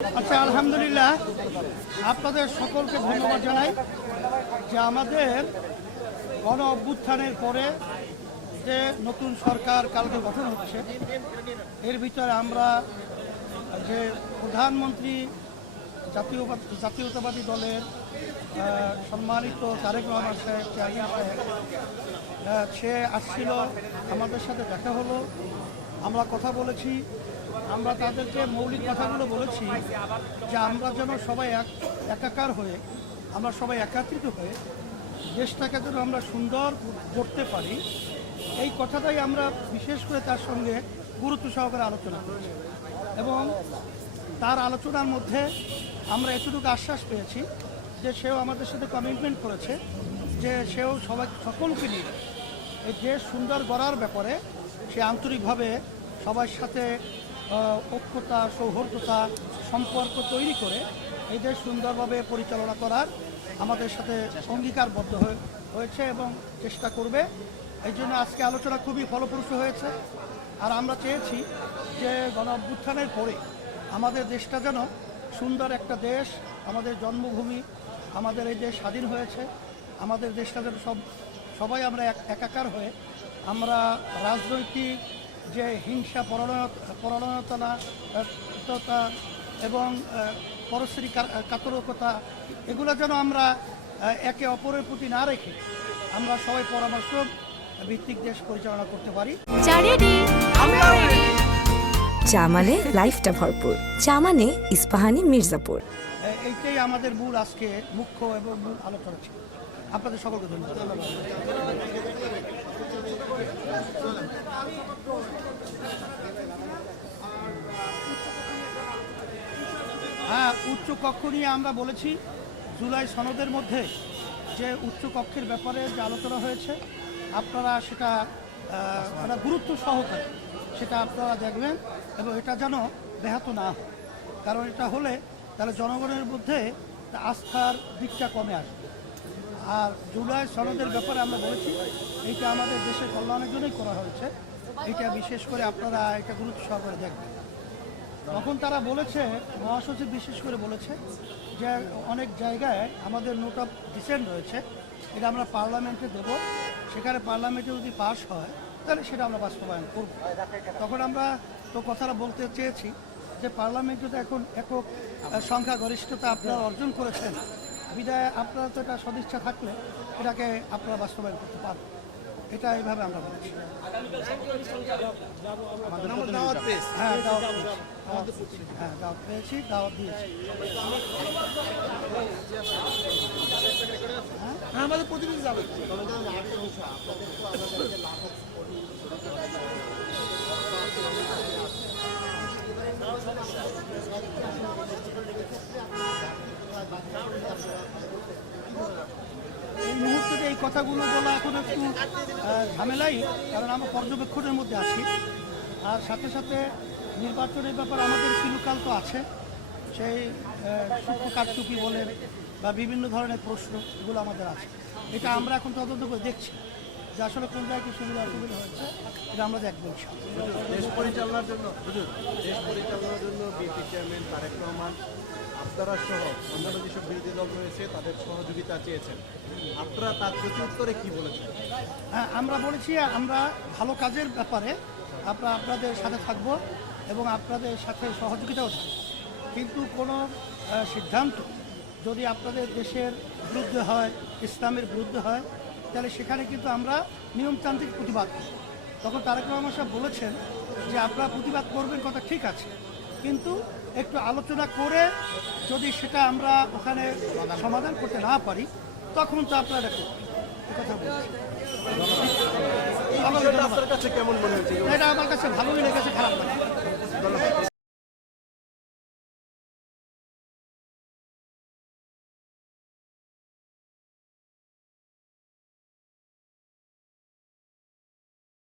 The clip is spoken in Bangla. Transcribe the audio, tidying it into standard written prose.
আচ্ছা, আলহামদুলিল্লাহ, আপনাদের সকলকে ধন্যবাদ জানাই যে আমাদের গণ অভ্যুত্থানের পরে যে নতুন সরকার কালকে গঠন হচ্ছে, এর ভিতরে আমরা যে প্রধানমন্ত্রী জাতীয়তাবাদী দলের সম্মানিত তারেক রহমান সাহেব, চেয়ারম্যান সাহেব, সে আসছিল, আমাদের সাথে দেখা হলো, আমরা কথা বলেছি। আমরা তাদেরকে মৌলিক কথাগুলো বলেছি যে আমরা যেন সবাই একাকার হয়ে, আমরা সবাই একত্রিত হয়ে দেশটাকে যেন আমরা সুন্দর করতে পারি, এই কথাটাই আমরা বিশেষ করে তার সঙ্গে গুরুত্ব সহকারে আলোচনা করেছি। এবং তার আলোচনার মধ্যে আমরা এতটুকু আশ্বাস পেয়েছি যে সেও আমাদের সাথে কমিটমেন্ট করেছে যে সেও সকলকে নিয়ে এই দেশ সুন্দর গড়ার ব্যাপারে সে আন্তরিকভাবে সবার সাথে ঐক্যতা, সৌহার্দ্যতা, সম্পর্ক তৈরি করে এই দেশ সুন্দরভাবে পরিচালনা করার আমাদের সাথে অঙ্গীকারবদ্ধ হয়েছে এবং চেষ্টা করবে। এই জন্য আজকে আলোচনা খুবই ফলপ্রসূ হয়েছে। আর আমরা চেয়েছি যে গণ অভ্যুত্থানের পরে আমাদের দেশটা যেন সুন্দর একটা দেশ, আমাদের জন্মভূমি, আমাদের এই দেশ স্বাধীন হয়েছে, আমাদের দেশটা যেন সবাই আমরা একাকার হয়ে আমরা রাজনৈতিক যে হিংসা, পরায়ণতা এবং পরশ্রী কাতরকতা, এগুলো যেন আমরা একে অপরের প্রতি না রেখে আমরা সবাই পরামর্শ ভিত্তিক দেশ পরিচালনা করতে পারি। চা মানে লাইফটা ভরপুর, চা মানে ইস্পাহানি মির্জাপুর। এইটাই আমাদের মূল আজকে মুখ্য এবং মূল আলোচনা ছিল। আপনাদের সকলকে ধন্যবাদ। হ্যাঁ, উচ্চ কক্ষ নিয়ে আমরা বলেছি জুলাই সনদের মধ্যে যে উচ্চ কক্ষের ব্যাপারে যে আলোচনা হয়েছে, আপনারা সেটা গুরুত্ব সহকারে সেটা আপনারা দেখবেন এবং এটা যেন ব্যাহত না হয়। কারণ এটা হলে তাহলে জনগণের মধ্যে আস্থার দিকটা কমে আসবে। আর জুলাই সনদের ব্যাপারে আমরা বলেছি এইটা আমাদের দেশের কল্যাণের জন্যই করা হয়েছে, এটা বিশেষ করে আপনারা এটা গুরুত্ব সহকারে দেখবেন। তখন তারা বলেছে, মহাসচিব বিশেষ করে বলেছে যে অনেক জায়গায় আমাদের নোট অফ ডিসেন্ট রয়েছে, এটা আমরা পার্লামেন্টে দেব, সেখানে পার্লামেন্টে যদি পাস হয় তাহলে সেটা আমরা বাস্তবায়ন করব। তখন আমরা তো কথাটা বলতে চেয়েছি যে পার্লামেন্টে তো এখন একক সংখ্যাগরিষ্ঠতা আপনারা অর্জন করেছেন, বিদায় আপনারা তো এটা সদিচ্ছা থাকলে এটাকে আপনারা বাস্তবায়ন করতে পারবেন। এটা এইভাবে আমরা বলেছি। হ্যাঁ, দাওয়াত পেয়েছি, দাওয়াত দিয়েছি। আমাদের প্রতিনিধি যাবে। এই মুহূর্তে এই কথাগুলো বলা এখন একটু ঝামেলাই, কারণ আমরা পর্যবেক্ষণের মধ্যে আছি। আর সাথে সাথে নির্বাচনের ব্যাপারে আমাদের কিলুকাল তো আছে, সেই সূক্ষ্ম কারচুপি বলেন বা বিভিন্ন ধরনের প্রশ্ন, এগুলো আমাদের আছে। এটা আমরা এখন তদন্ত করে দেখছি যে আসলে কোন জায়গায় কি সুবিধা অসুবিধা হয়েছে, এটা আমরা দেখবো। দেশ পরিচালনার জন্য বিএনপি চেয়ারম্যান তারেক রহমান আপনারা সহ অন্যান্য যেসব বিরোধী দল রয়েছে তাদের সহযোগিতা চেয়েছেন, আপনারা তার প্রতি উত্তরে কী বলেছেন? হ্যাঁ, আমরা বলেছি আমরা ভালো কাজের ব্যাপারে আমরা আপনাদের সাথে থাকব এবং আপনাদের সাথে সহযোগিতাও থাকব, কিন্তু কোনো সিদ্ধান্ত যদি আপনাদের দেশের বিরুদ্ধে হয়, ইসলামের বিরুদ্ধে হয়, তাহলে সেখানে কিন্তু আমরা নিয়মতান্ত্রিক প্রতিবাদ করি। তখন তারেক রহমান সাহেব বলেছেন যে আপনারা প্রতিবাদ করবেন, কথা ঠিক আছে, কিন্তু একটু আলোচনা করে যদি সেটা আমরা ওখানে সমাধান করতে না পারি তখন তো আপনারা এটা করবেন, কথা বলছি। আপনার কাছে কেমন মনে হচ্ছে? এটা আমার কাছে ভালোই লেগেছে, খারাপ লাগে।